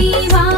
你忘